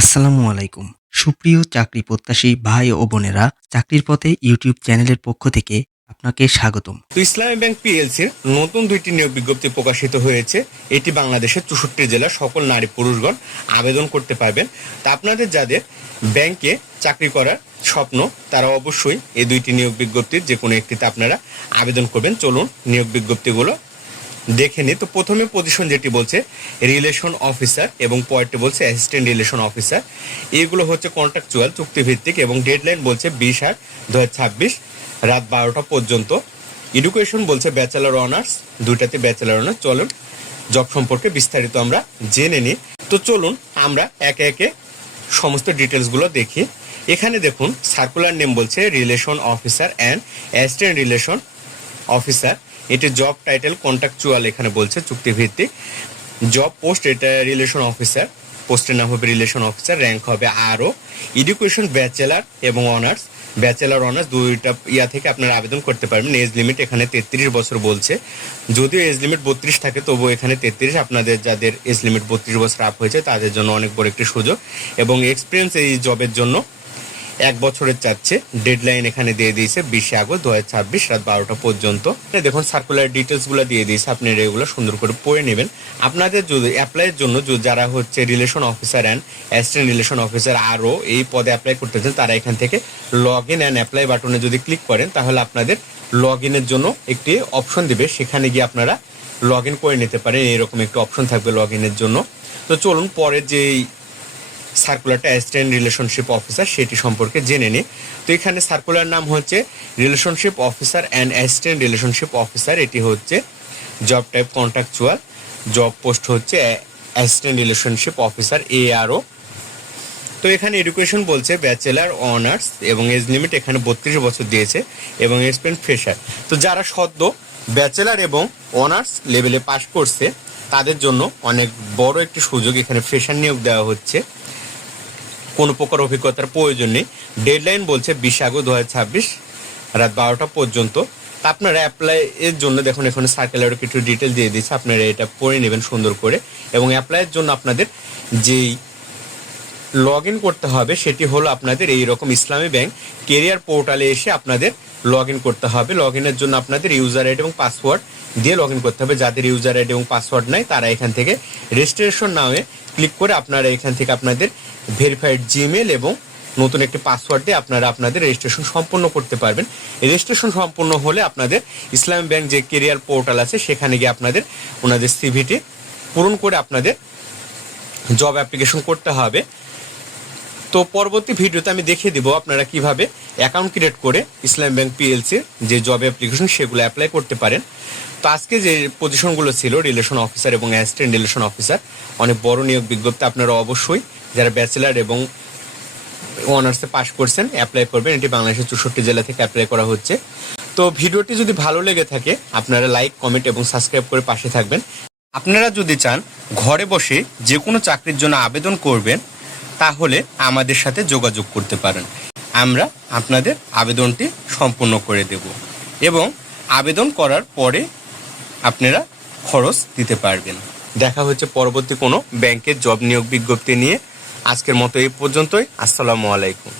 আসসালামু আলাইকুম। সুপ্রিয় চাকরি প্রত্যাশী ভাই ও বোনেরা, চাকরির পথে ইউটিউব চ্যানেলের পক্ষ থেকে আপনাকে স্বাগতম। তো ইসলামী ব্যাংক পিএলসির নতুন 2টি নিয়োগ বিজ্ঞপ্তি প্রকাশিত হয়েছে। এটি বাংলাদেশের 64 জেলার সকল নারী পুরুষগণ আবেদন করতে পারবেন। তা আপনাদের যাদের ব্যাংকে চাকরি করার স্বপ্ন, তারা অবশ্যই এই 2টি নিয়োগ বিজ্ঞপ্তির যে কোনো একটিতে আপনারা আবেদন করবেন। চলুন নিয়োগ বিজ্ঞপ্তিগুলো দেখে নিই। তো প্রথমে পজিশন যেটি বলছে রিলেশন অফিসার এবং পরেরটি বলছে অ্যাসিস্ট্যান্ট রিলেশন অফিসার। এইগুলো হচ্ছে কন্ট্রাকচুয়াল চুক্তিভিত্তিক এবং ডেডলাইন বলছে 20/8/2026 রাত 12টা পর্যন্ত। এডুকেশন বলছে ব্যাচেলর অনার্স, দুইটাতে ব্যাচেলর অনার্স। চলুন জব সম্পর্কে বিস্তারিত আমরা জেনে নিই। তো চলুন আমরা একে একে সমস্ত ডিটেলসগুলো দেখি। এখানে দেখুন সার্কুলার নেম বলছে relation officer and assistant relation officer. এটি জব টাইটেল কন্ট্রাকচুয়াল এখানে বলছে চুক্তিভিত্তিক। জব পোস্ট এটা রিলেশন অফিসার, পোস্টের নাম হবে রিলেশন অফিসার, র্যাঙ্ক হবে আরও। এডুকেশন ব্যাচেলার এবং অনার্স, ব্যাচেলার অনার্স দুইটা থেকে আপনারা আবেদন করতে পারবেন। এজ লিমিট এখানে 33 বছর বলছে, যদিও এজ লিমিট 32 থাকে তবুও এখানে 33। আপনাদের যাদের এজ লিমিট 32 বছর আপ হয়েছে তাদের জন্য অনেক বড় একটি সুযোগ এবং এক্সপিরিয়েন্স এই জবের জন্য 1 বছরের চাচ্ছে। ডেডলাইন এখানে দিয়ে দিয়েছে 20 আগস্ট 2026 রাত 12টা পর্যন্ত। দেখুন সার্কুলার ডিটেলসগুলো দিয়ে দিয়েছে, আপনি এগুলো সুন্দর করে পড়ে নেবেন। আপনাদের যদি অ্যাপ্লাইয়ের জন্য যারা হচ্ছে relation officer and assistant relation officer আরও এই পদে অ্যাপ্লাই করতে চান, তারা এখান থেকে লগ ইন অ্যান্ড অ্যাপ্লাই বাটনে যদি ক্লিক করেন তাহলে আপনাদের লগ ইনের জন্য একটি অপশন দিবে, সেখানে গিয়ে আপনারা লগ ইন করে নিতে পারেন। এরকম একটি অপশন থাকবে লগ ইনের জন্য। তো চলুন পরের যেই সার্কুলারটা অ্যাসিস্ট্যান্ট রিলেশনশিপ অফিসার সেটি সম্পর্কে জেনে নিই। তো এখানে সার্কুলার নাম হচ্ছে relationship officer and assistant relationship officer. এটি হচ্ছে job type contractual, job post হচ্ছে অ্যাসিস্ট্যান্ট রিলেশনশিপ অফিসার ARO। তো এখানে এডুকেশন বলছে ব্যাচেলার অনার্স এবং এজ লিমিট এখানে 32 বছর দিয়েছে এবং এক্সপিরিয়েন্স ফ্রেশার। তো যারা সদ্য ব্যাচেলার এবং অনার্স লেভেলে পাস করছে তাদের জন্য অনেক বড় একটি সুযোগ, এখানে ফ্রেশার নিয়োগ দেওয়া হচ্ছে, কোনো প্রকার অভিজ্ঞতার প্রয়োজন নেই। ডেডলাইন বলছে 20 আগস্ট 2026 রাত 12টা পর্যন্ত। তা আপনারা অ্যাপ্লাই এর জন্য দেখুন এখানে সার্কুলারও কিছু ডিটেল দিয়ে দিচ্ছে, আপনারা এটা পড়ে নেবেন সুন্দর করে। এবং অ্যাপ্লাইয়ের জন্য আপনাদের যেই লগ ইন করতে হবে সেটি হলো আপনাদের এইরকম ইসলামী ব্যাংক কেরিয়ার পোর্টালে এসে আপনাদের লগ ইন করতে হবে। লগ ইনের জন্য আপনাদের ইউজার আইডি এবং পাসওয়ার্ড দিয়ে লগ ইন করতে হবে। যাদের ইউজার আইডি এবং পাসওয়ার্ড নাই তারা এখান থেকে রেজিস্ট্রেশন নামে ক্লিক করে আপনারা এখান থেকে আপনাদের ভেরিফাইড জিমেল এবং নতুন একটি পাসওয়ার্ড দিয়ে আপনারা আপনাদের রেজিস্ট্রেশন সম্পূর্ণ করতে পারবেন। রেজিস্ট্রেশন সম্পূর্ণ হলে আপনাদের ইসলামী ব্যাংক যে কেরিয়ার পোর্টাল আছে সেখানে গিয়ে আপনাদের ওনাদের সিভিটি পূরণ করে আপনাদের জব অ্যাপ্লিকেশন করতে হবে। তো পরবর্তী ভিডিওতে আমি দেখিয়ে দিব আপনারা কিভাবে অ্যাকাউন্ট ক্রিয়েট করে ইসলামী ব্যাংক পিএলসির যে জব অ্যাপ্লিকেশন সেগুলো অ্যাপ্লাই করতে পারেন। তো আজকে যে পজিশনগুলো ছিল রিলেশন অফিসার এবং অ্যাসিস্ট্যান্ট রিলেশন অফিসার, অনেক বড় নিয়োগ বিজ্ঞপ্তি। আপনারা অবশ্যই যারা ব্যাচেলার এবং অনার্সে পাশ করছেন অ্যাপ্লাই করবেন। এটি বাংলাদেশের 64 জেলা থেকে অ্যাপ্লাই করা হচ্ছে। তো ভিডিওটি যদি ভালো লেগে থাকে আপনারা লাইক, কমেন্ট এবং সাবস্ক্রাইব করে পাশে থাকবেন। আপনারা যদি চান ঘরে বসে যে কোনো চাকরির জন্য আবেদন করবেন তাহলে আমাদের সাথে যোগাযোগ করতে পারেন। আমরা আপনাদের আবেদনটি সম্পূর্ণ করে দেব এবং আবেদন করার পরে আপনারা খরচ দিতে পারবেন। দেখা হচ্ছে পরবর্তী কোনো ব্যাংকের জব নিয়োগ বিজ্ঞপ্তি নিয়ে। আজকের মতো এই পর্যন্তই। আসসালামু আলাইকুম।